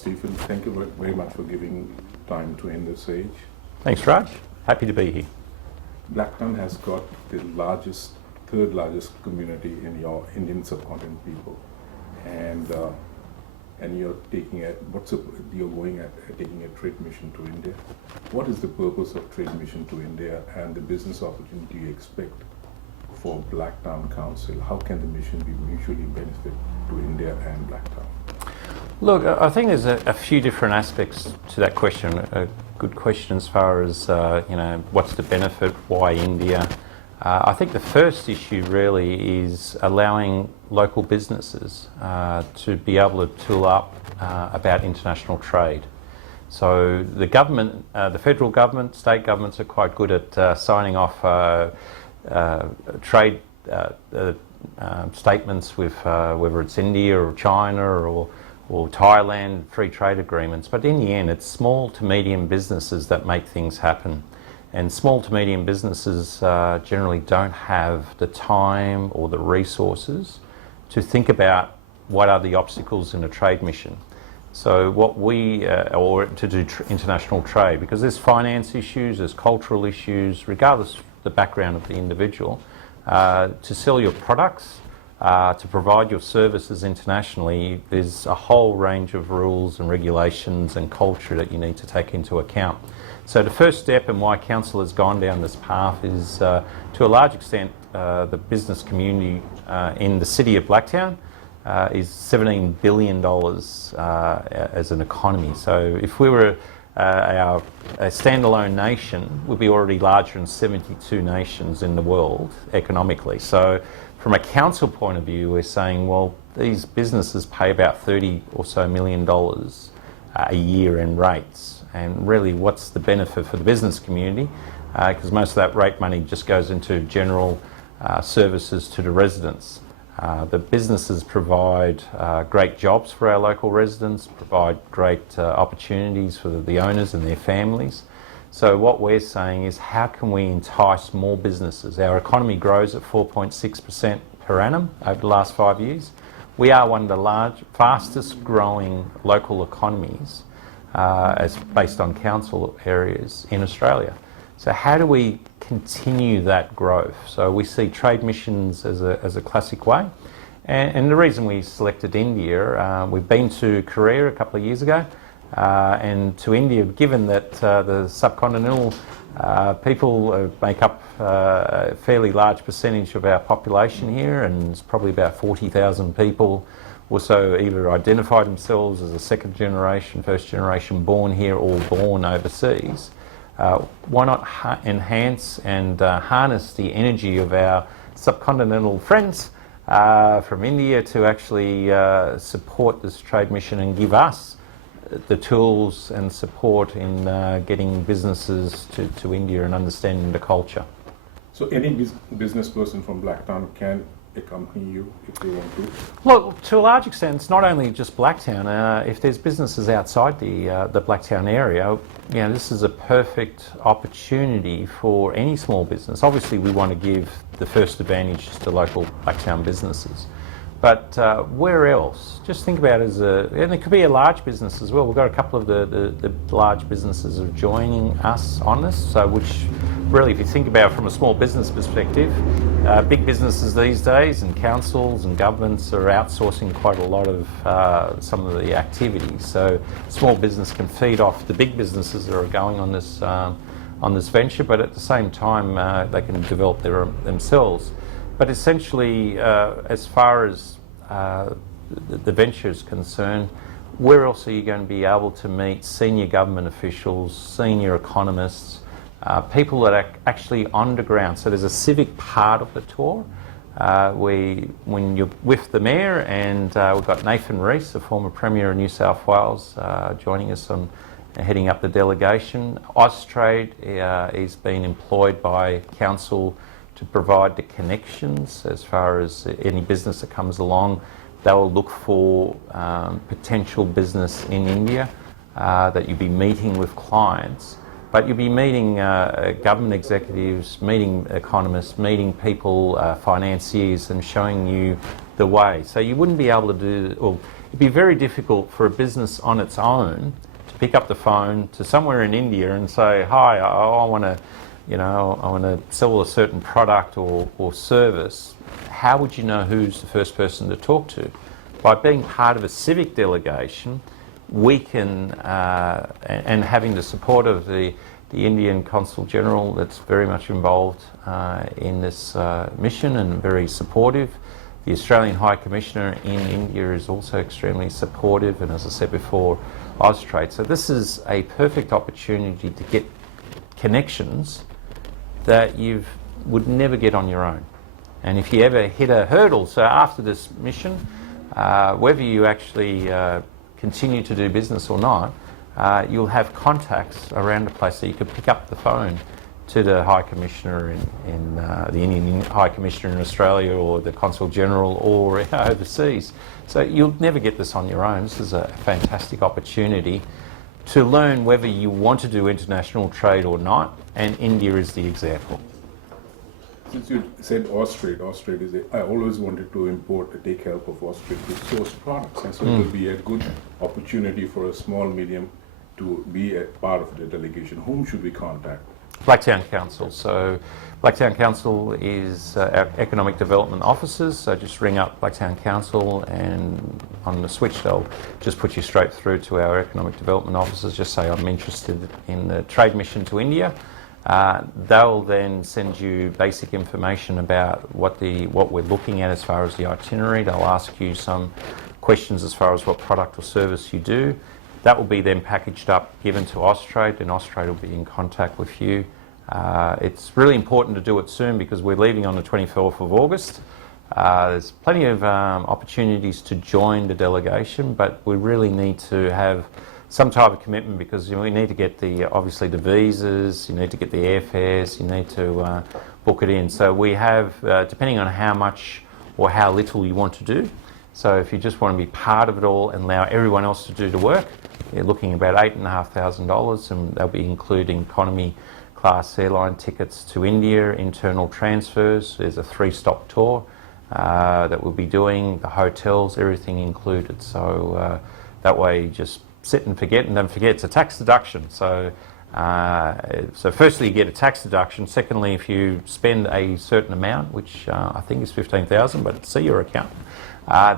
Stephen, thank you very much for giving time to Indus Age. Thanks, Raj. Happy to be here. Blacktown has got the third largest community in your Indian subcontinent people, and you're taking taking a trade mission to India. What is the purpose of trade mission to India, and the business opportunity you expect for Blacktown Council? How can the mission be mutually benefit to India and Blacktown? Look, I think there's a few different aspects to that question. A good question as far as, what's the benefit, why India? I think the first issue really is allowing local businesses to be able to tool up about international trade. So the government, the federal government, state governments are quite good at signing off trade statements with whether it's India or China or Thailand, free trade agreements. But in the end, it's small to medium businesses that make things happen. And small to medium businesses generally don't have the time or the resources to think about what are the obstacles in a trade mission. So what or to do international trade, because there's finance issues, there's cultural issues, regardless of the background of the individual, to sell your products, to provide your services internationally, there's a whole range of rules and regulations and culture that you need to take into account. So the first step, and why Council has gone down this path, is to a large extent the business community in the city of Blacktown is $17 billion as an economy. So if we were a standalone nation, we'd be already larger than 72 nations in the world economically. So from a council point of view, we're saying, well, these businesses pay about $30 or so million a year in rates. And really, what's the benefit for the business community? Because most of that rate money just goes into general services to the residents. The businesses provide great jobs for our local residents, provide great opportunities for the owners and their families. So what we're saying is, how can we entice more businesses? Our economy grows at 4.6% per annum over the last 5 years. We are one of the fastest growing local economies as based on council areas in Australia. So how do we continue that growth? So we see trade missions as a classic way. And the reason we selected India, we've been to Korea a couple of years ago, and to India, given that the subcontinental people make up a fairly large percentage of our population here, and it's probably about 40,000 people also either identify themselves as a second generation, first generation born here or born overseas. Why not enhance and harness the energy of our subcontinental friends from India to actually support this trade mission and give us the tools and support in getting businesses to India and understanding the culture. So any business person from Blacktown can accompany you if they want to? Look, to a large extent, it's not only just Blacktown. If there's businesses outside the Blacktown area, this is a perfect opportunity for any small business. Obviously, we want to give the first advantage to local Blacktown businesses. But where else? Just think about it and it could be a large business as well. We've got a couple of the large businesses are joining us on this, so which really, if you think about it from a small business perspective, big businesses these days and councils and governments are outsourcing quite a lot of some of the activities. So small business can feed off the big businesses that are going on this venture, but at the same time they can develop themselves. But essentially, as far as the venture is concerned, where else are you going to be able to meet senior government officials, senior economists, people that are actually on the ground? So there's a civic part of the tour. When you're with the Mayor, and we've got Nathan Rees, the former Premier of New South Wales, joining us on heading up the delegation. Austrade is being employed by Council to provide the connections as far as any business that comes along. They will look for potential business in India that you'll be meeting with clients, but you'll be meeting government executives, meeting economists, meeting people, financiers, and showing you the way. So you wouldn't be able to do, or it'd be very difficult for a business on its own to pick up the phone to somewhere in India and say, hi, I want to, I want to sell a certain product or service. How would you know who's the first person to talk to? By being part of a civic delegation, we can, and having the support of the Indian Consul General that's very much involved in this mission and very supportive. The Australian High Commissioner in India is also extremely supportive, and as I said before, Austrade. So this is a perfect opportunity to get connections that you would never get on your own. And if you ever hit a hurdle, so after this mission, whether you actually continue to do business or not, you'll have contacts around the place that you could pick up the phone to the High Commissioner in the Indian High Commissioner in Australia, or the Consul General, or overseas. So you'll never get this on your own. This is a fantastic opportunity to learn whether you want to do international trade or not, and India is the example. Since you said Austrade is I always wanted to take help of Austrade to source products, and so it will be a good opportunity for a small medium to be a part of the delegation. Whom should we contact? Blacktown Council. So Blacktown Council is our economic development officers, so just ring up Blacktown Council and on the switch they'll just put you straight through to our economic development officers. Just say I'm interested in the trade mission to India. They'll then send you basic information about what we're looking at as far as the itinerary. They'll ask you some questions as far as what product or service you do. That will be then packaged up, given to Austrade, and Austrade will be in contact with you. It's really important to do it soon because we're leaving on the 24th of August. There's plenty of opportunities to join the delegation, but we really need to have some type of commitment because we need to get obviously the visas, you need to get the airfares, you need to book it in. So we have, depending on how much or how little you want to do, so if you just want to be part of it all and allow everyone else to do the work, you're looking at about $8,500, and they'll be including economy class airline tickets to India, internal transfers. There's a 3-stop tour that we'll be doing, the hotels, everything included. So that way you just sit and forget, and don't forget it's a tax deduction. So firstly, you get a tax deduction. Secondly, if you spend a certain amount, which I think is $15,000, but see your account,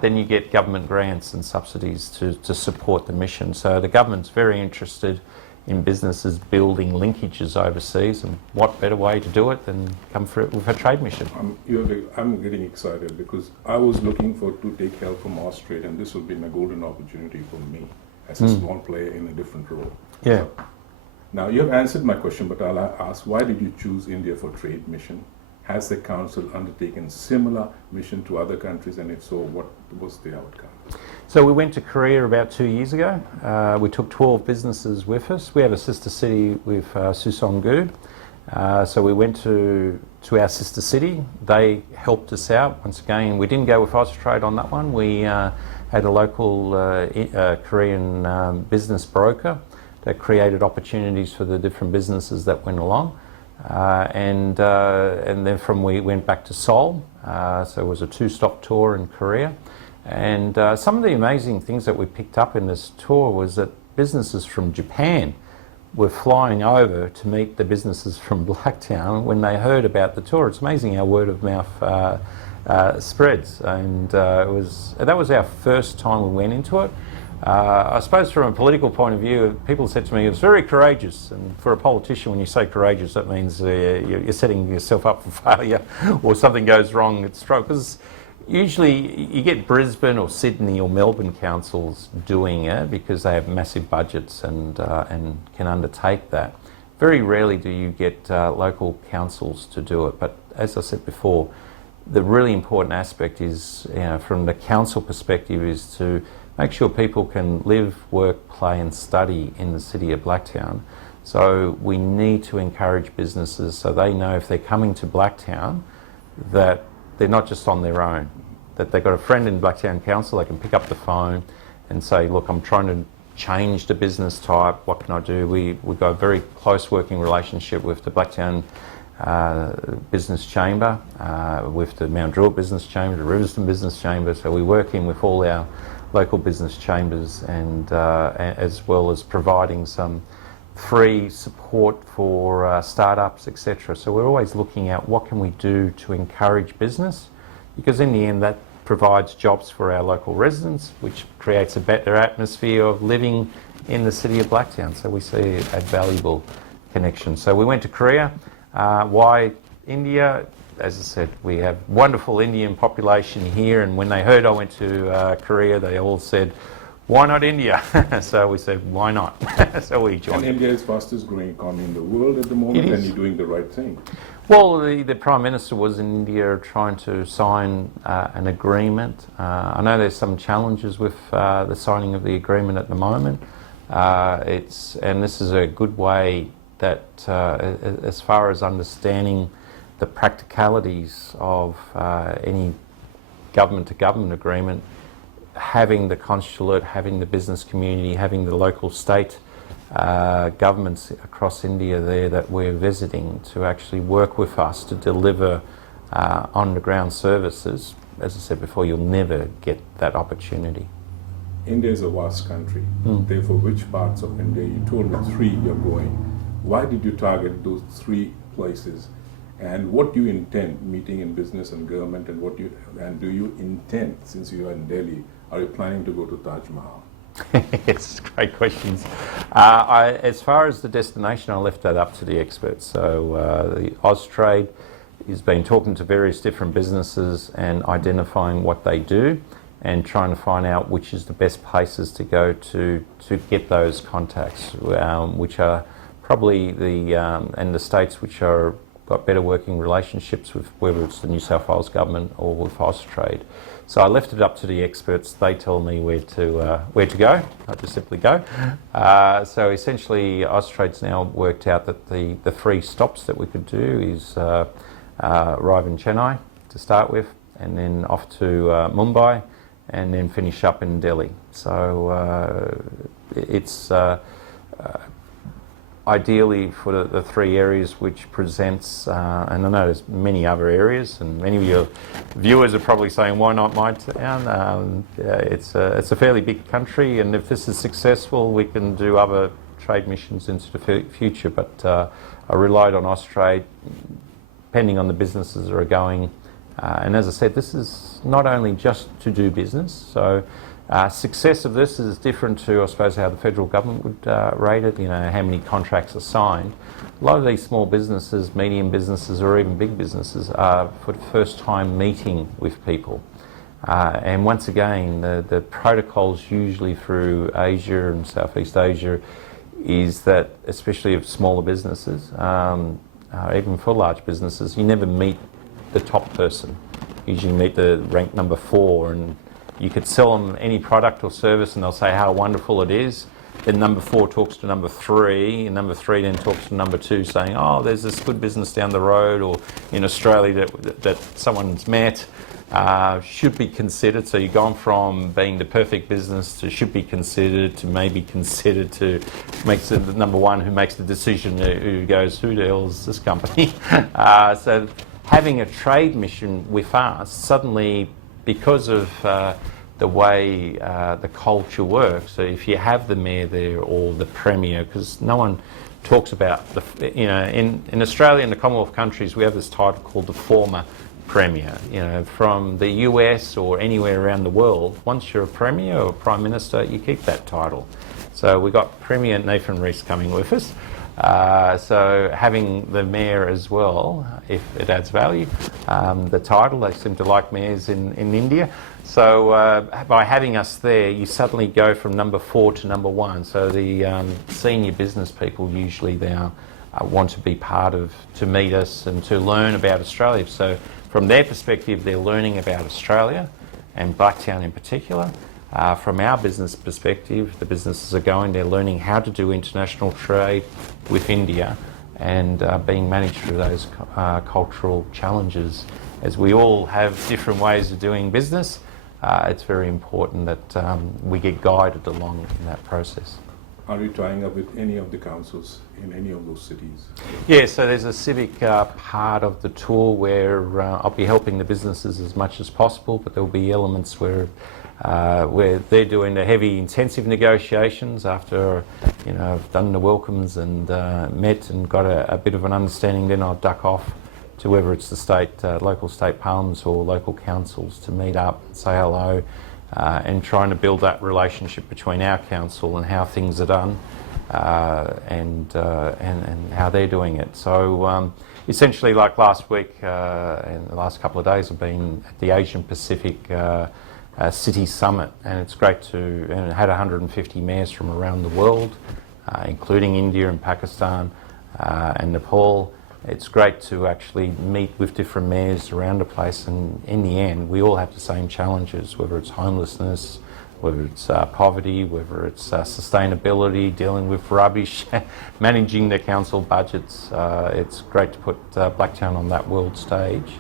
then you get government grants and subsidies to support the mission. So the government's very interested in businesses building linkages overseas, and what better way to do it than come through with a trade mission? I'm getting excited because I was looking to take help from Austrade, and this would be a golden opportunity for me as a small player in a different role. Yeah. So, now you have answered my question, but I'll ask, why did you choose India for trade mission? Has the council undertaken similar mission to other countries, and if so, what was the outcome? So we went to Korea about 2 years ago. We took 12 businesses with us. We have a sister city with Susonggu. So we went to our sister city. They helped us out. Once again, we didn't go with Austrade on that one. We had a local Korean business broker that created opportunities for the different businesses that went along. And then we went back to Seoul. So it was a 2-stop tour in Korea. And some of the amazing things that we picked up in this tour was that businesses from Japan were flying over to meet the businesses from Blacktown when they heard about the tour. It's amazing how word of mouth spreads, and that was our first time we went into it. I suppose from a political point of view, people said to me, it was very courageous, and for a politician, when you say courageous, that means you're setting yourself up for failure or something goes wrong. It's true, because usually you get Brisbane or Sydney or Melbourne councils doing it because they have massive budgets and can undertake that. Very rarely do you get local councils to do it, but as I said before, the really important aspect is, from the council perspective, is to make sure people can live, work, play and study in the city of Blacktown. So we need to encourage businesses so they know if they're coming to Blacktown that they're not just on their own, that they've got a friend in Blacktown Council. They can pick up the phone and say, look, I'm trying to change the business type, what can I do? We've got a very close working relationship with the Blacktown Business Chamber, with the Mount Druitt Business Chamber, the Riverstone Business Chamber, so we work in with all our local business chambers, and as well as providing some free support for startups, etc. So we're always looking at what can we do to encourage business, because in the end that provides jobs for our local residents, which creates a better atmosphere of living in the city of Blacktown. So we see a valuable connection. So we went to Korea. Why India? As I said, we have wonderful Indian population here, and when they heard I went to Korea, they all said, why not India? So we said, why not? So we joined. And India is fastest growing economy in the world at the moment, and you're doing the right thing. Well, the Prime Minister was in India trying to sign an agreement. I know there's some challenges with the signing of the agreement at the moment. And this is a good way that, as far as understanding the practicalities of any government-to-government agreement, having the consulate, having the business community, having the local state governments across India there that we're visiting to actually work with us to deliver on-the-ground services. As I said before, you'll never get that opportunity. India is a vast country. Therefore, which parts of India? You told me 3 you're going. Why did you target those 3 places? And what do you intend meeting in business and government, and do you intend, since you are in Delhi, are you planning to go to Taj Mahal? Yes, great questions. As far as the destination, I left that up to the experts. So the Austrade has been talking to various different businesses and identifying what they do and trying to find out which is the best places to go to get those contacts, which are probably the states which are got better working relationships with, whether it's the New South Wales government or with Austrade. So I left it up to the experts. They tell me where to go. I just simply go. So essentially, Austrade's now worked out that the 3 stops that we could do is arrive in Chennai to start with, and then off to Mumbai, and then finish up in Delhi. So it's ideally for the 3 areas which presents, and I know there's many other areas, and many of your viewers are probably saying, why not my town? It's a fairly big country, and if this is successful, we can do other trade missions into the future. But I relied on Austrade, depending on the businesses that are going. And as I said, this is not only just to do business. So success of this is different to, I suppose, how the federal government would rate it, how many contracts are signed. A lot of these small businesses, medium businesses, or even big businesses are for the first time meeting with people. And once again, the protocols usually through Asia and Southeast Asia is that, especially of smaller businesses, even for large businesses, you never meet the top person. You usually meet the rank number 4, and you could sell them any product or service and they'll say how wonderful it is. Then number 4 talks to number 3, and number 3 then talks to number 2 saying, oh, there's this good business down the road, or in Australia that someone's met, should be considered. So you've gone from being the perfect business to should be considered to maybe considered to makes the number 1 who makes the decision, who goes, who the hell is this company? So having a trade mission with us, suddenly, because of the way the culture works, so if you have the mayor there or the premier, because no one talks about in Australia and the Commonwealth countries, we have this title called the former premier. From the US or anywhere around the world, once you're a premier or a prime minister, you keep that title. So we got Premier Nathan Rees coming with us. So having the mayor as well, if it adds value, the title, they seem to like mayors in India. So by having us there, you suddenly go from number 4 to number 1. So the senior business people usually now want to be part of, to meet us and to learn about Australia. So from their perspective, they're learning about Australia and Blacktown in particular. From our business perspective, the businesses are going, they're learning how to do international trade with India and being managed through those cultural challenges. As we all have different ways of doing business, it's very important that we get guided along in that process. Are you tying up with any of the councils in any of those cities? Yeah, so there's a civic part of the tour where I'll be helping the businesses as much as possible, but there'll be elements where they're doing the heavy, intensive negotiations after, I've done the welcomes and met and got a bit of an understanding. Then I'll duck off to whether it's the local state parliaments or local councils to meet up, say hello, and trying to build that relationship between our council and how things are done, and how they're doing it. So essentially, like last week and the last couple of days, I've been at the Asian Pacific City Summit, and it's great and it had 150 mayors from around the world, including India and Pakistan and Nepal. It's great to actually meet with different mayors around the place, and in the end we all have the same challenges, whether it's homelessness, whether it's poverty, whether it's sustainability, dealing with rubbish, managing the council budgets. It's great to put Blacktown on that world stage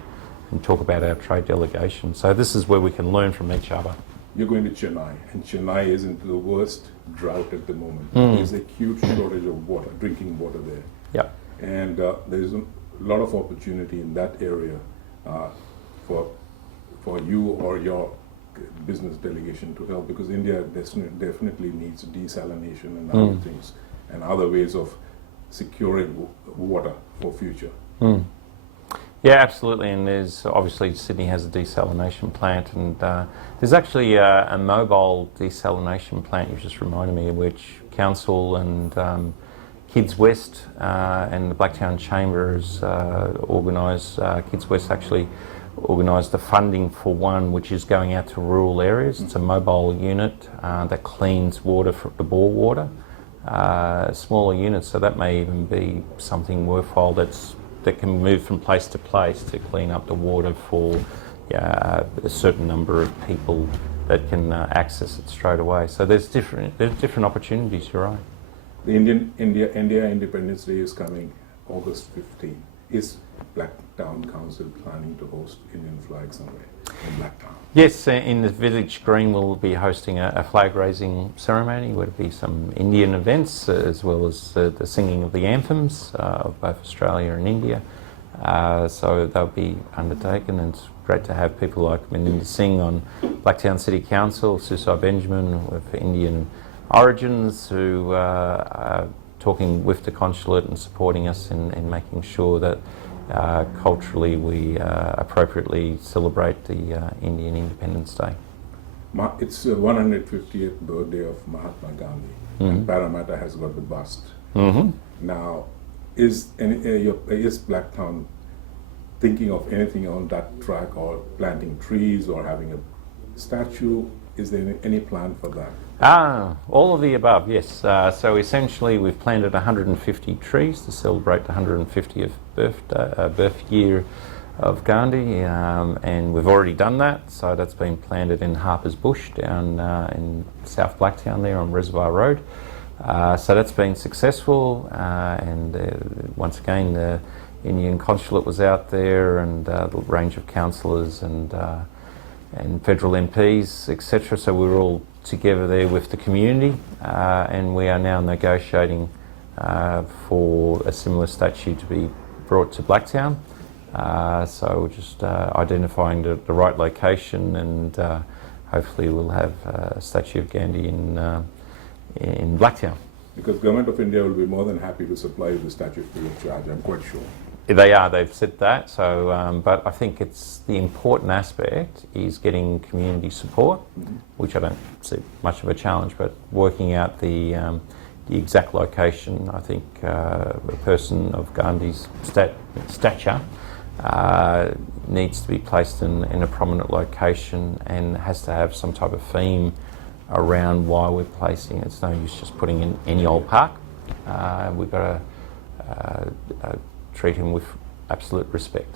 and talk about our trade delegation. So this is where we can learn from each other. You're going to Chennai, and Chennai is into the worst drought at the moment. There's a huge shortage of water, drinking water there. Yep. And there's a lot of opportunity in that area for you or your business delegation to help, because India definitely needs desalination and other things and other ways of securing water for future. Yeah, absolutely. And there's obviously Sydney has a desalination plant, and there's actually a mobile desalination plant. You just reminded me, which council and Kids West and the Blacktown Chambers organised. Kids West actually organised the funding for one, which is going out to rural areas. It's a mobile unit that cleans water for the bore water, smaller units. So that may even be something worthwhile that can move from place to place to clean up the water for a certain number of people that can access it straight away. So there's different opportunities. You're right. The India Independence Day is coming August 15. Is Blacktown Council planning to host Indian flag somewhere in Blacktown? Yes, in the village green we'll be hosting a flag raising ceremony. There'll be some Indian events as well as the singing of the anthems of both Australia and India. So they'll be undertaken, and it's great to have people like Melinda Singh on Blacktown City Council, Susai Benjamin with Indian origins, who are talking with the consulate and supporting us in making sure that culturally we appropriately celebrate the Indian Independence Day. It's the 150th birthday of Mahatma Gandhi, and Parramatta has got the bust. Now, is Blacktown thinking of anything on that track, or planting trees, or having a statue? Is there any plan for that? All of the above, yes. So essentially we've planted 150 trees to celebrate the 150th birth year of Gandhi, and we've already done that. So that's been planted in Harper's Bush down in South Blacktown there on Reservoir Road. So that's been successful, and once again the Indian consulate was out there, and the range of councillors and federal MPs, etc. So we were all together there with the community, and we are now negotiating for a similar statue to be brought to Blacktown. So we're just identifying the right location, and hopefully we'll have a statue of Gandhi in Blacktown. Because Government of India will be more than happy to supply you the statue free of charge, I'm quite sure. They've said that, so, but I think it's the important aspect is getting community support, which I don't see much of a challenge, but working out the exact location. I think a person of Gandhi's stature needs to be placed in a prominent location, and has to have some type of theme around why we're placing it. It's no use just putting in any old park. We've got to treat him with absolute respect.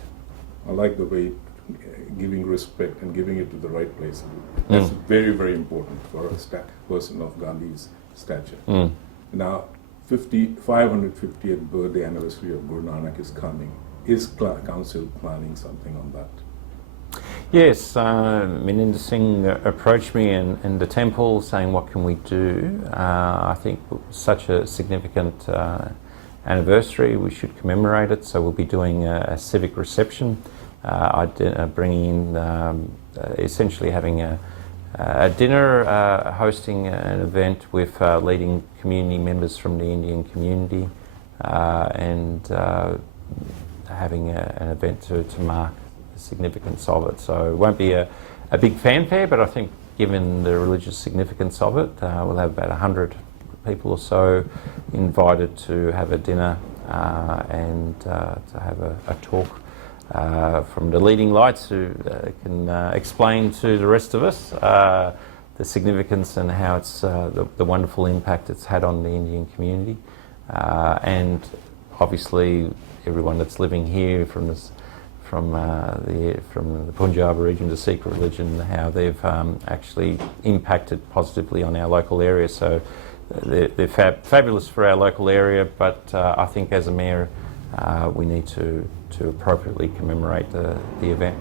I like the way giving respect and giving it to the right place. That's very, very important for a person of Gandhi's stature. Now, 550th birthday anniversary of Guru Nanak is coming. Is Council planning something on that? Yes, Minister Singh approached me in the temple saying, what can we do? I think such a significant anniversary, we should commemorate it, so we'll be doing a civic reception, bringing in, essentially having a dinner, hosting an event with leading community members from the Indian community, and having an event to mark the significance of it. So it won't be a big fanfare, but I think given the religious significance of it, we'll have about 100 people or so invited to have a dinner and to have a talk from the leading lights who can explain to the rest of us the significance and how it's the wonderful impact it's had on the Indian community, and obviously everyone that's living here from the Punjab region, the Sikh religion, how they've actually impacted positively on our local area. So they're fabulous for our local area, but I think as a mayor we need to appropriately commemorate the event.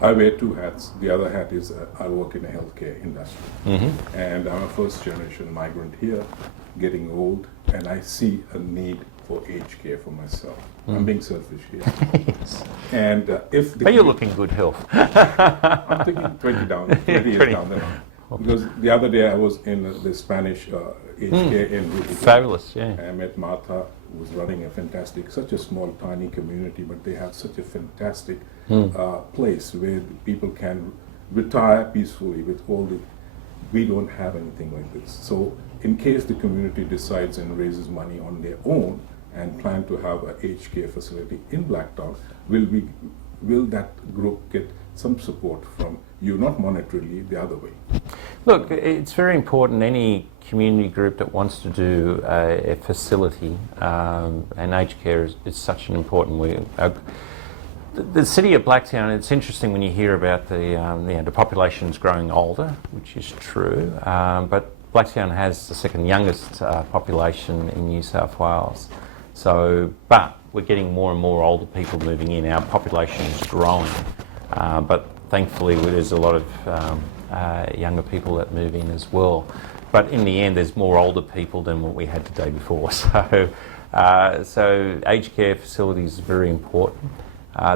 I wear two hats. The other hat is I work in the healthcare industry, and I'm a first generation migrant here, getting old, and I see a need for aged care for myself. I'm being selfish here. Yes. And But you're looking good health. I'm thinking 20 years down the line. Because the other day I was in the Spanish aged care in Rudy. Fabulous, yeah. I met Martha, who was running a fantastic, such a small, tiny community, but they have such a fantastic place where people can retire peacefully with all the. We don't have anything like this. So, in case the community decides and raises money on their own and plan to have an aged care facility in Blacktown, will that group get some support from you, not monetarily, the other way? Look, it's very important, any community group that wants to do a facility, and aged care is such an important way. The city of Blacktown, it's interesting when you hear about the population's growing older, which is true, but Blacktown has the second youngest population in New South Wales. So, but we're getting more and more older people moving in. Our population is growing, but thankfully there's a lot of younger people that move in as well. But in the end, there's more older people than what we had the day before. So aged care facilities is very important.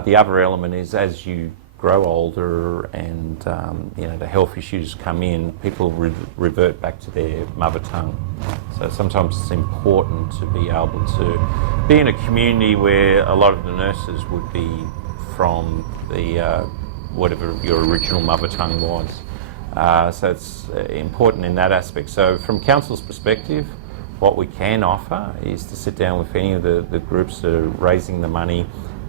The other element is as you grow older and the health issues come in, people revert back to their mother tongue. So sometimes it's important to be able to be in a community where a lot of the nurses would be from the whatever your original mother tongue was. So it's important in that aspect. So from council's perspective, what we can offer is to sit down with any of the groups that are raising the money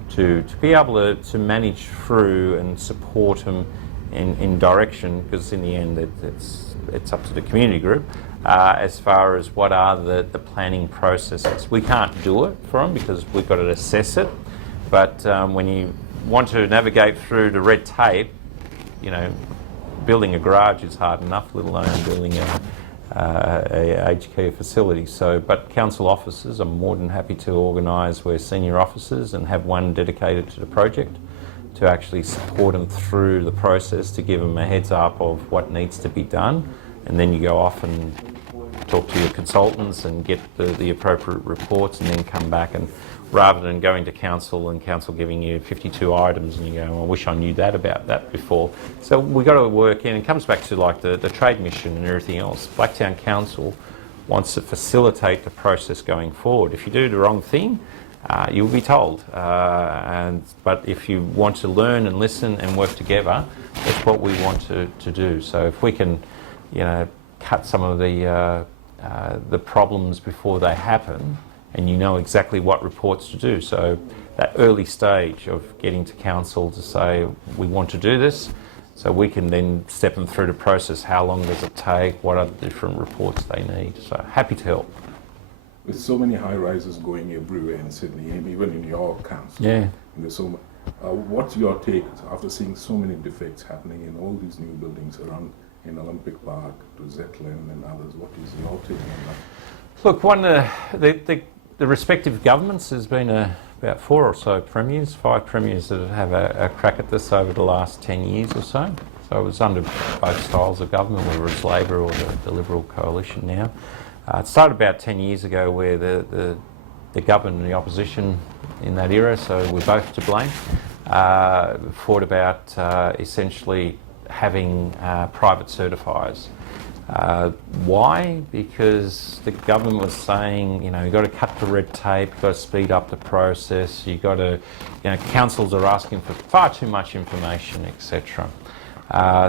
to be able to manage through and support them in direction, because in the end it's up to the community group as far as what are the planning processes. We can't do it for them because we've got to assess it, but when you want to navigate through the red tape, building a garage is hard enough, let alone building a aged care facility. So, but council officers are more than happy to organise where senior officers and have one dedicated to the project to actually support them through the process, to give them a heads up of what needs to be done, and then you go off and talk to your consultants and get the appropriate reports, and then come back, and rather than going to council and council giving you 52 items and you go, I wish I knew that about that before. So we've got to work in, it comes back to like the trade mission and everything else. Blacktown Council wants to facilitate the process going forward. If you do the wrong thing, you'll be told. But if you want to learn and listen and work together, that's what we want to do. So if we can, cut some of the problems before they happen, and you know exactly what reports to do. So that early stage of getting to council to say, we want to do this, so we can then step them through the process. How long does it take? What are the different reports they need? So happy to help. With so many high rises going everywhere in Sydney, and even in your council. Yeah. And there's so much. What's your take after seeing so many defects happening in all these new buildings around in Olympic Park to Zetland and others? What is your take on that? Look, the respective governments, there's been a about 4 or so premiers, 5 premiers that have a crack at this over the last 10 years or so. So it was under both styles of government, whether it's Labor or the Liberal coalition now. It started about 10 years ago where the government and the opposition in that era, so we're both to blame, fought about essentially having private certifiers. Why? Because the government was saying, you've got to cut the red tape, you've got to speed up the process, you've got to, councils are asking for far too much information, etc.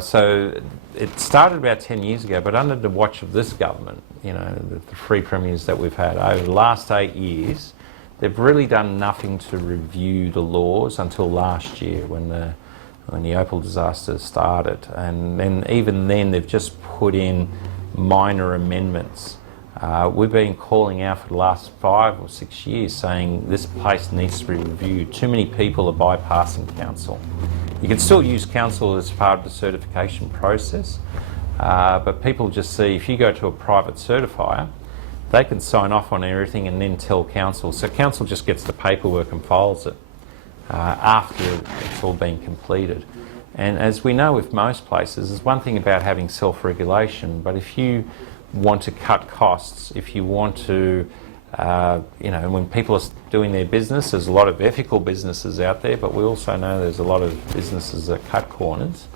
So it started about 10 years ago, but under the watch of this government, the 3 premiers that we've had over the last 8 years, they've really done nothing to review the laws until last year when the Opal disaster started, and then even then they've just put in minor amendments. We've been calling out for the last 5 or 6 years saying this place needs to be reviewed. Too many people are bypassing council. You can still use council as part of the certification process, but people just see if you go to a private certifier, they can sign off on everything and then tell council. So council just gets the paperwork and files it after it's all been completed. And as we know with most places, there's one thing about having self-regulation, but if you want to cut costs, if you want to, when people are doing their business, there's a lot of ethical businesses out there, but we also know there's a lot of businesses that cut corners.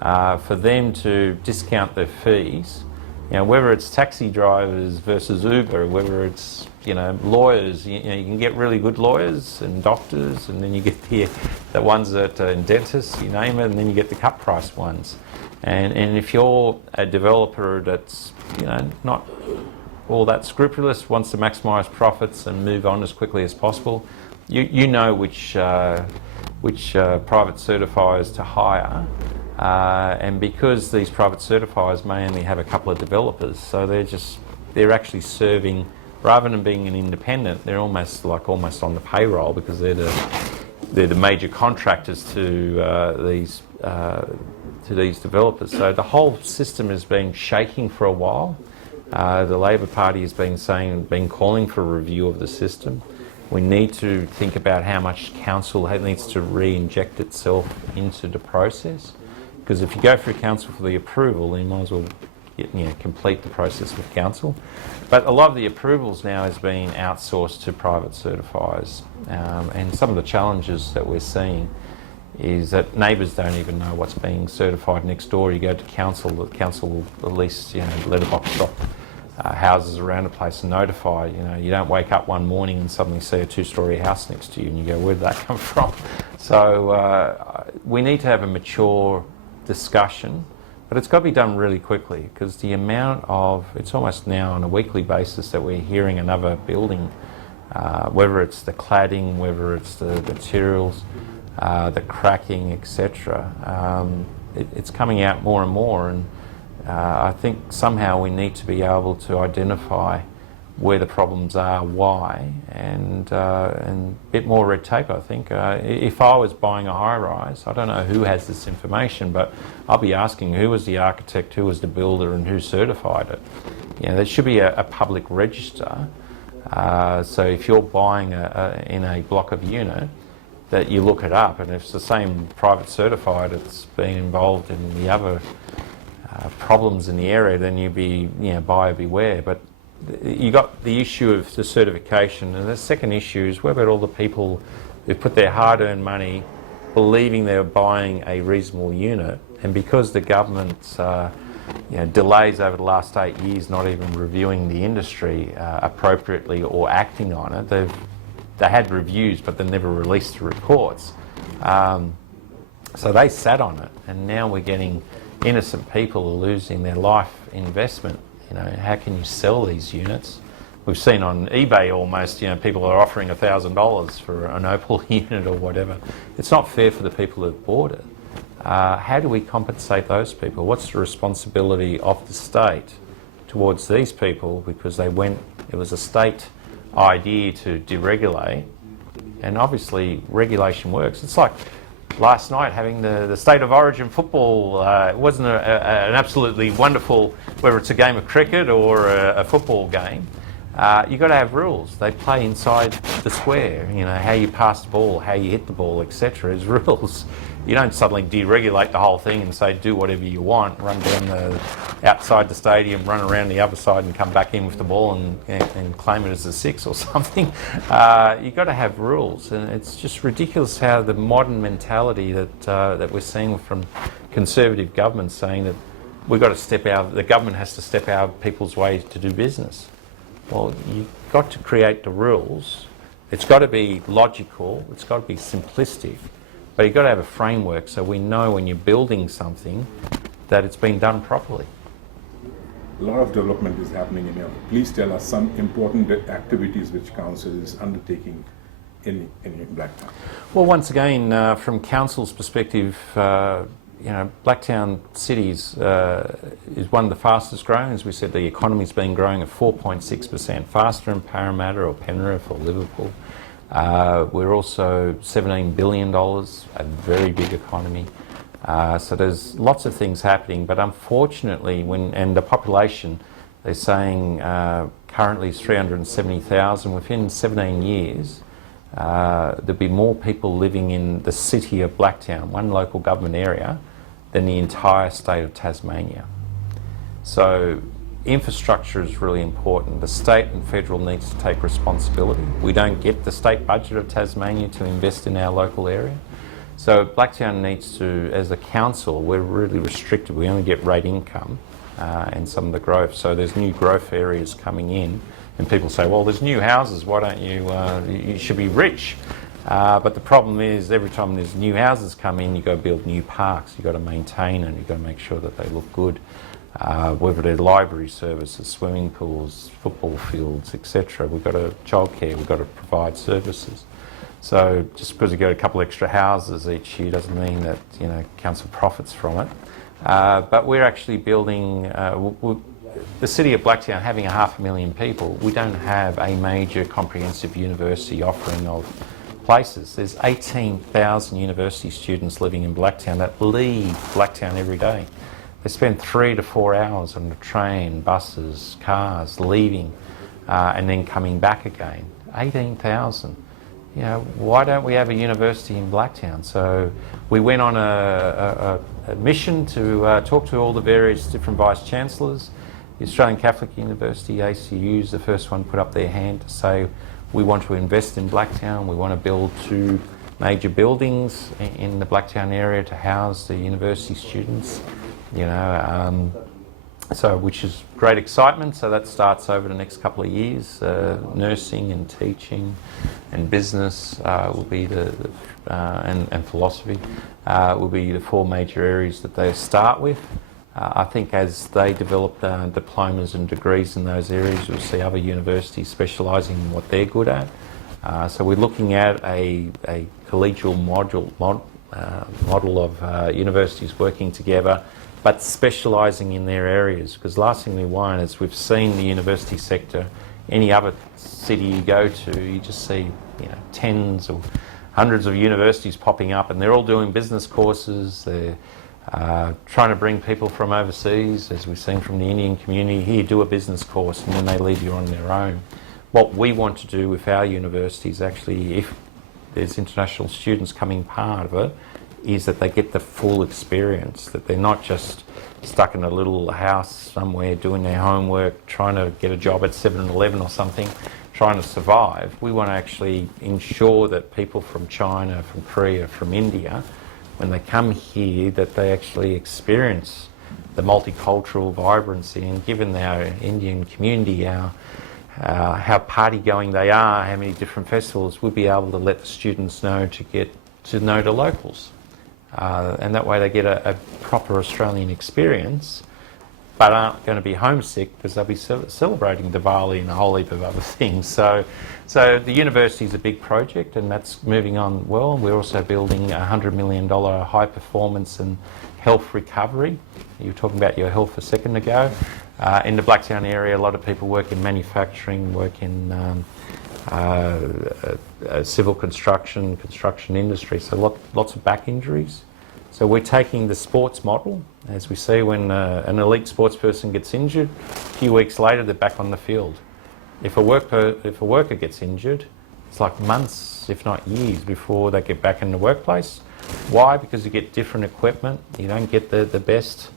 For them to discount their fees, whether it's taxi drivers versus Uber, whether it's lawyers, you can get really good lawyers and doctors, and then you get the ones that are dentists, you name it, and then you get the cut price ones. And if you're a developer that's not all that scrupulous, wants to maximise profits and move on as quickly as possible, you know which private certifiers to hire. And because these private certifiers may only have a couple of developers, so they're actually serving, rather than being an independent, they're almost on the payroll because they're the major contractors to these developers. So the whole system has been shaking for a while. The Labor Party has been calling for a review of the system. We need to think about how much council needs to re-inject itself into the process. Because if you go through council for the approval, then you might as well complete the process with council. But a lot of the approvals now is being outsourced to private certifiers. And some of the challenges that we're seeing is that neighbours don't even know what's being certified next door. You go to council, the council will at least letterbox drop houses around the place and notify. You don't wake up one morning and suddenly see a 2-storey house next to you and you go, where did that come from? So we need to have a mature discussion, but it's got to be done really quickly because the amount of, it's almost now on a weekly basis that we're hearing another building, whether it's the cladding, whether it's the materials, the cracking, etc. It's coming out more and more, and I think somehow we need to be able to identify where the problems are, why, and a bit more red tape, I think. If I was buying a high-rise, I don't know who has this information, but I'll be asking who was the architect, who was the builder, and who certified it. There should be a public register, so if you're buying in a block of unit, that you look it up, and if it's the same private certified that's been involved in the other problems in the area, then you'd be, buyer beware. But you got the issue of the certification, and the second issue is what about all the people who put their hard-earned money believing they're buying a reasonable unit, and because the government's delays over the last 8 years not even reviewing the industry appropriately or acting on it, they had reviews but they never released the reports. So they sat on it, and now we're getting innocent people losing their life investment. How can you sell these units? We've seen on eBay almost, people are offering $1,000 for an Opal unit or whatever. It's not fair for the people who've bought it. How do we compensate those people? What's the responsibility of the state towards these people? Because it was a state idea to deregulate, and obviously regulation works. It's like last night having the state of origin football. It wasn't an absolutely wonderful, whether it's a game of cricket or a football game. You've got to have rules. They play inside the square. You know, how you pass the ball, how you hit the ball, etc. is rules. You don't suddenly deregulate the whole thing and say do whatever you want, run down the outside the stadium, run around the other side and come back in with the ball and claim it as a six or something. You've got to have rules, and it's just ridiculous how the modern mentality that we're seeing from conservative governments saying that the government has to step out of people's ways to do business. Well, you've got to create the rules. It's got to be logical, it's got to be simplistic, but you've got to have a framework so we know when you're building something that it's been done properly. A lot of development is happening in here. Please tell us some important activities which Council is undertaking in Blacktown. Well, once again, from Council's perspective, you know, Blacktown Cities is one of the fastest growing. As we said, the economy's been growing at 4.6%, faster than Parramatta or Penrith or Liverpool. We're also $17 billion, a very big economy. So there's lots of things happening, but unfortunately, and the population, they're saying currently is 370,000. Within 17 years, there'll be more people living in the city of Blacktown, one local government area, than the entire state of Tasmania. So infrastructure is really important. The state and federal needs to take responsibility. We don't get the state budget of Tasmania to invest in our local area. So Blacktown needs to, as a council, we're really restricted. We only get rate income and some of the growth. So there's new growth areas coming in, and people say, well, there's new houses, why don't you should be rich. But the problem is every time there's new houses come in, you've got to build new parks, you've got to maintain them, you've got to make sure that they look good. Whether they're library services, swimming pools, football fields, etc. We've got to childcare, we've got to provide services. So just because you get a couple extra houses each year doesn't mean that, you know, council profits from it. But we're actually building, the city of Blacktown having 500,000 people, we don't have a major comprehensive university offering of places. There's 18,000 university students living in Blacktown that leave Blacktown every day. They spend 3 to 4 hours on the train, buses, cars, leaving and then coming back again. 18,000. You know, why don't we have a university in Blacktown? So we went on a mission to talk to all the various different vice-chancellors. The Australian Catholic University, ACU, is the first one put up their hand to say, we want to invest in Blacktown, we want to build 2 major buildings in the Blacktown area to house the university students, you know, so which is great excitement. So that starts over the next couple of years. Nursing and teaching and business will be and philosophy will be the 4 major areas that they start with. I think as they develop diplomas and degrees in those areas, you'll see other universities specialising in what they're good at. So we're looking at a collegial model of universities working together, but specialising in their areas. Because the last thing we want is, we've seen the university sector, any other city you go to, you just see, you know, tens or hundreds of universities popping up, and they're all doing business courses. They're trying to bring people from overseas, as we've seen from the Indian community, here, do a business course, and then they leave you on their own. What we want to do with our universities, actually, if there's international students coming part of it, is that they get the full experience, that they're not just stuck in a little house somewhere doing their homework, trying to get a job at 7-Eleven or something, trying to survive. We want to actually ensure that people from China, from Korea, from India, when they come here, that they actually experience the multicultural vibrancy, and given our Indian community, how party going they are, how many different festivals, we'll be able to let the students know to get to know the locals. And that way they get a proper Australian experience, but aren't going to be homesick because they'll be celebrating Diwali and a whole heap of other things. So the university is a big project, and that's moving on well. We're also building a $100 million high performance and health recovery. You were talking about your health a second ago. In the Blacktown area, a lot of people work in manufacturing, work in civil construction industry, so lots of back injuries. So we're taking the sports model, as we see when an elite sports person gets injured, a few weeks later they're back on the field. If a worker gets injured, it's like months, if not years, before they get back in the workplace. Why? Because you get different equipment. You don't get the best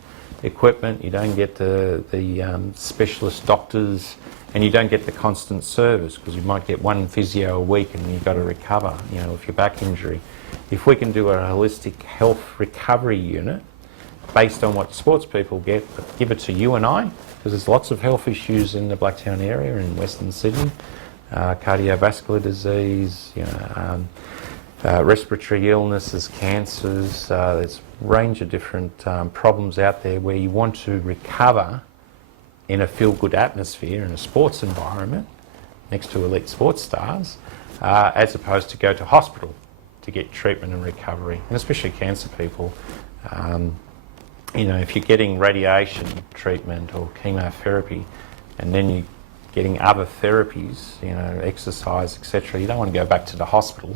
equipment. You don't get the specialist doctors, and you don't get the constant service, because you might get one physio a week and you've got to recover, you know, if your back injury. If we can do a holistic health recovery unit based on what sports people get, but give it to you and I, because there's lots of health issues in the Blacktown area in Western Sydney, cardiovascular disease, you know, respiratory illnesses, cancers. There's a range of different problems out there where you want to recover in a feel-good atmosphere, in a sports environment, next to elite sports stars, as opposed to go to hospital to get treatment and recovery, and especially cancer people. You know, if you're getting radiation treatment or chemotherapy, and then you're getting other therapies, you know, exercise, etc., you don't want to go back to the hospital,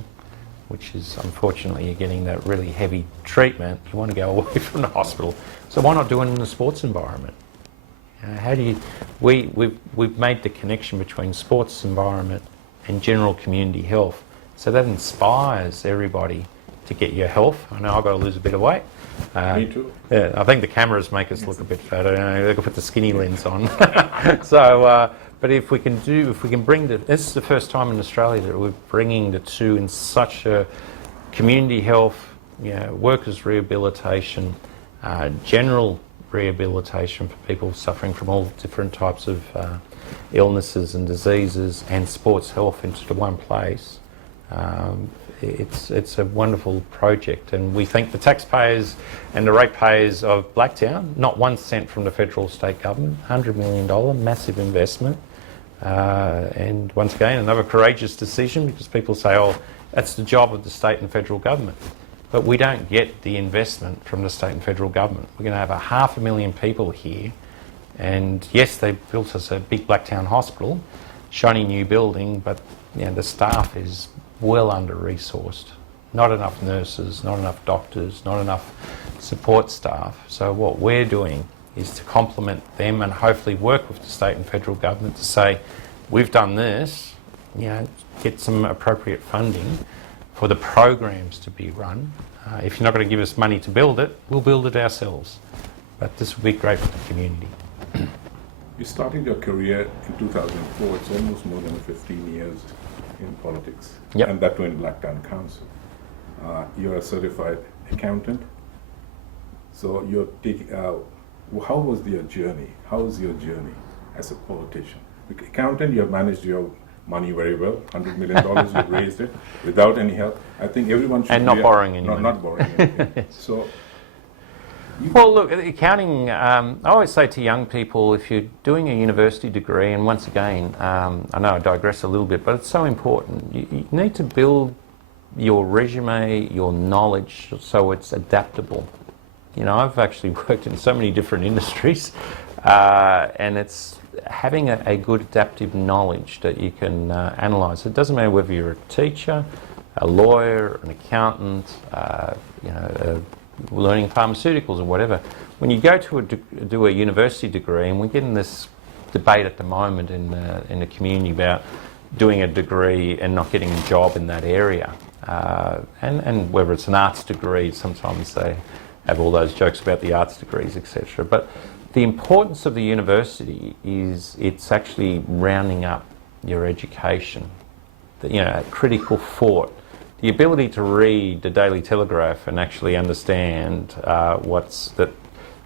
which is, unfortunately, you're getting that really heavy treatment. You want to go away from the hospital. So why not do it in the sports environment? How do you? We've made the connection between sports environment and general community health, so that inspires everybody to get your health. I know I've got to lose a bit of weight. Me too. Yeah, I think the cameras make us look a bit fatter. You know, they can put the skinny lens on. So, but if we can bring this is the first time in Australia that we're bringing the two in such a community health, you know, workers' rehabilitation, general rehabilitation for people suffering from all different types of illnesses and diseases, and sports health into one place. It's a wonderful project, and we thank the taxpayers and the ratepayers of Blacktown. Not 1 cent from the federal state government, $100 million, massive investment. And once again, another courageous decision, because people say, oh, that's the job of the state and federal government. But we don't get the investment from the state and federal government. We're going to have 500,000 people here, and yes, they built us a big Blacktown hospital, shiny new building, but you know, the staff is well under-resourced. Not enough nurses, not enough doctors, not enough support staff. So what we're doing is to complement them and hopefully work with the state and federal government to say, we've done this, you know, get some appropriate funding for the programs to be run. If you're not going to give us money to build it, we'll build it ourselves. But this will be great for the community. You started your career in 2004. It's almost more than 15 years in politics. Yep. And that too in Blacktown Council. You're a certified accountant. So you're taking, how was your journey? How was your journey as a politician? Accountant, you have managed your money very well. $100 million, you've raised it without any help. I think everyone should and not borrowing any money. Not borrowing anything. So. Well, look, accounting, I always say to young people, if you're doing a university degree, and once again, I know I digress a little bit, but it's so important. You need to build your resume, your knowledge, so it's adaptable. You know, I've actually worked in so many different industries, and it's having a good adaptive knowledge that you can analyse. It doesn't matter whether you're a teacher, a lawyer, an accountant, you know, learning pharmaceuticals or whatever. When you go to do a university degree, and we're getting this debate at the moment in the community about doing a degree and not getting a job in that area, and whether it's an arts degree, sometimes they have all those jokes about the arts degrees, etc. But the importance of the university is it's actually rounding up your education. You know, critical thought. The ability to read the Daily Telegraph and actually understand what's that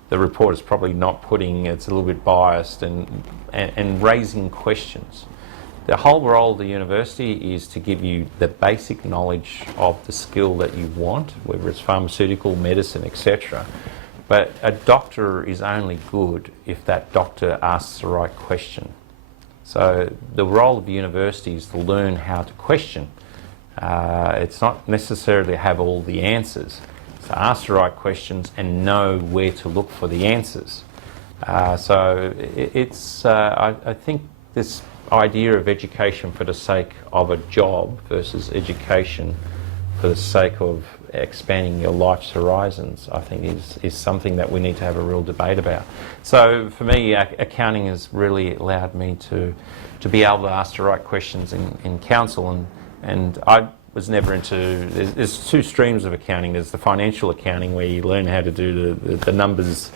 the report is probably not putting, it's a little bit biased, and raising questions. The whole role of the university is to give you the basic knowledge of the skill that you want, whether it's pharmaceutical, medicine, etc. But a doctor is only good if that doctor asks the right question. So the role of the university is to learn how to question. It's not necessarily to have all the answers. So ask the right questions and know where to look for the answers. So it's, I think this idea of education for the sake of a job versus education for the sake of expanding your life's horizons, I think is something that we need to have a real debate about. So for me, accounting has really allowed me to be able to ask the right questions in council, and I was never into, there's two streams of accounting. There's the financial accounting where you learn how to do the numbers,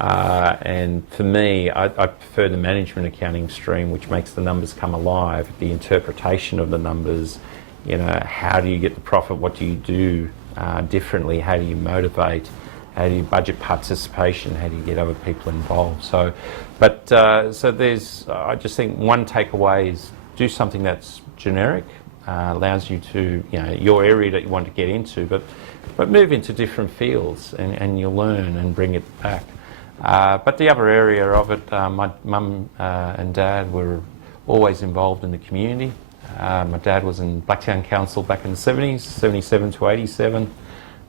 and for me, I prefer the management accounting stream, which makes the numbers come alive, the interpretation of the numbers. You know, how do you get the profit? What do you do differently? How do you motivate? How do you budget participation? How do you get other people involved? So, so there's, I just think one takeaway is do something that's generic, allows you to, you know, your area that you want to get into, but move into different fields and you'll learn and bring it back. But the other area of it, my mum and dad were always involved in the community. My dad was in Blacktown Council back in the 70s, 77 to 87.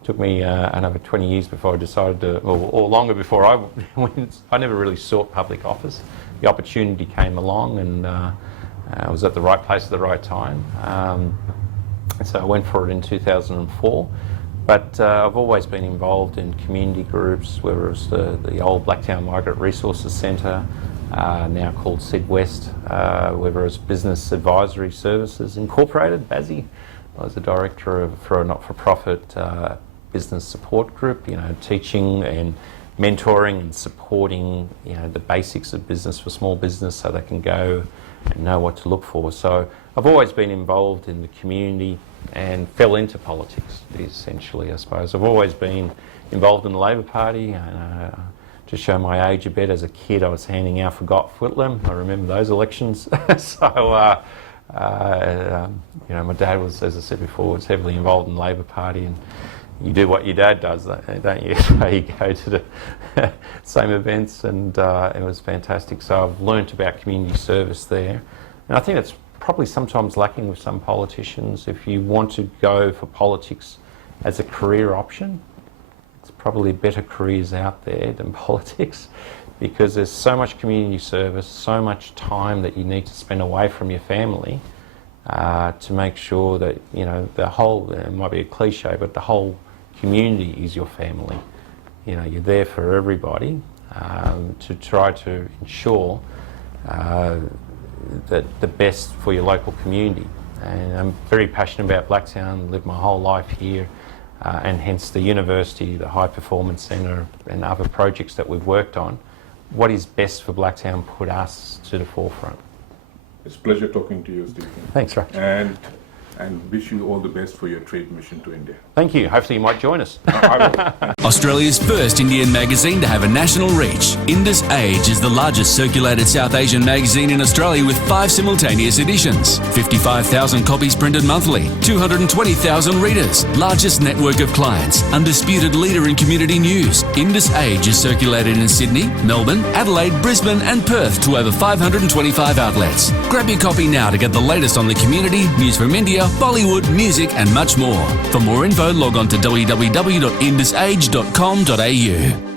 Took me another 20 years before I decided to, or longer before I went. I never really sought public office. The opportunity came along and I was at the right place at the right time. So I went for it in 2004. But I've always been involved in community groups, whether it was the old Blacktown Migrant Resources Centre, now called Sid West, whether it was Business Advisory Services Incorporated, BASI. I was the director for a not-for-profit business support group, you know, teaching and mentoring and supporting, you know, the basics of business for small business so they can go and know what to look for. So I've always been involved in the community and fell into politics, essentially, I suppose. I've always been involved in the Labor Party. To show my age a bit, as a kid I was handing out forgot Whitlam. I remember those elections. So, you know, my dad was, as I said before, was heavily involved in the Labor Party, and you do what your dad does, don't you? So you go to the same events, and it was fantastic. So I've learnt about community service there. And I think that's probably sometimes lacking with some politicians. If you want to go for politics as a career option, it's probably better careers out there than politics, because there's so much community service, so much time that you need to spend away from your family to make sure that, you know, the whole, it might be a cliche, but the whole community is your family. You know, you're there for everybody to try to ensure that the best for your local community. And I'm very passionate about Blacktown, lived my whole life here, and hence the university, the High Performance Centre and other projects that we've worked on. What is best for Blacktown put us to the forefront. It's a pleasure talking to you, Stephen. Thanks, Raj. And wish you all the best for your trade mission to India. Thank you. Hopefully you might join us. I will. Australia's first Indian magazine to have a national reach, Indus Age is the largest circulated South Asian magazine in Australia with 5 simultaneous editions, 55,000 copies printed monthly, 220,000 readers, largest network of clients, undisputed leader in community news. Indus Age is circulated in Sydney, Melbourne, Adelaide, Brisbane and Perth to over 525 outlets. Grab your copy now to get the latest on the community, news from India, Bollywood, music and much more. For more info, log on to www.indusage.com.au.